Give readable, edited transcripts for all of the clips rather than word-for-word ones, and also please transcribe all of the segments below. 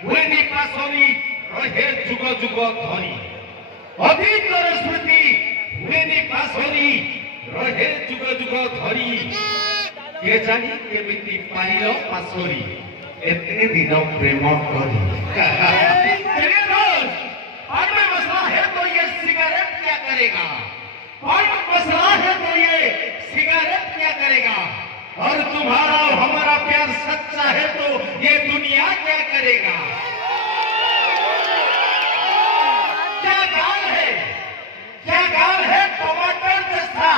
हुएनी पासोनी रहे जुग जुग धरी अतीतर स्मृति हुएनी पासोनी रहे जुग जुग धरी के जानी केमिति पाइल पासोरी एते दिन प्रेम करी तेरे दोस्त पान में मसला है तो ये सिगरेट क्या करेगा पान में मसला है तो ये सिगरेट क्या करेगा और तुम्हारा और हमारा प्यार सच्चा है तो ये दुनिया क्या करेगा क्या गाल है टमाटर जैसा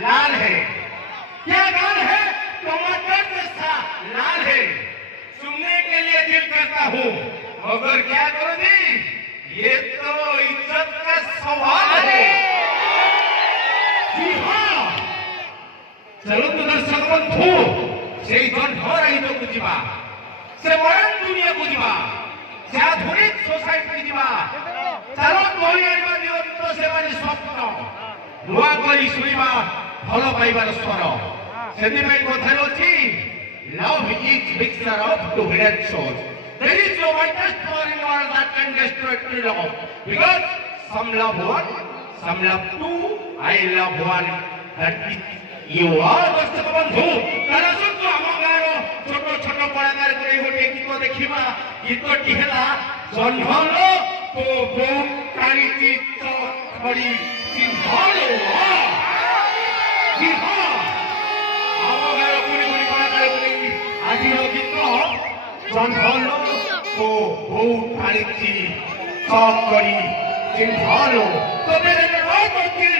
लाल है क्या गाल है टमाटर जैसा लाल है सुनने के लिए दिल करता हूँ मगर क्या करोगी ये तो इज्जत का सवाल है जी हाँ चलो तो दर्शक बंधु से जन्मर ही को जीवा से मॉडर्न दुनिया को जीवा से आधुनिक सोसाइटी को जीवा चलो कोई आइबा दिवस से माने स्वप्न नुआ करी सुनिबा भलो पाइबार स्वर सेति में कथार अछि love is mixture of two hidden souls there is no greatest power in the world that can destroy true love because some love one some love two I love one that is you are दर्शक बंधु तारा सुन हम गार छोटो छोटो कलाकार करे गोटे गीत देखिबा गीतटी हेला जन्मलो तो बो कारिती तो खड़ी सिंहलो जी हां हम गार पुनी पुनी कलाकार करे आजि गीत जन्मलो तो बो कारिती तो खड़ी सिंहलो तो मेरे